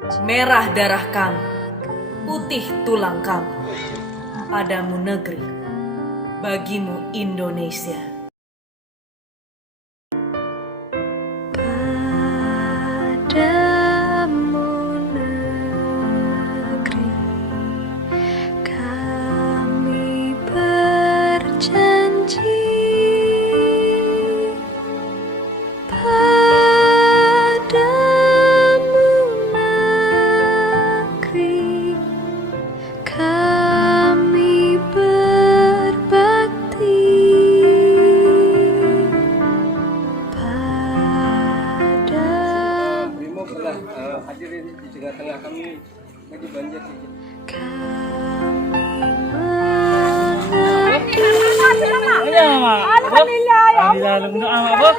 Merah darah kami, putih tulang kami. Padamu negeri, bagimu Indonesia. Padamu negeri, kami berjanji. Padamu negeri, kami berbakti. Brimob telah hadir di tengah-tengah kami lagi banjir. Alhamdulillah ya Allah.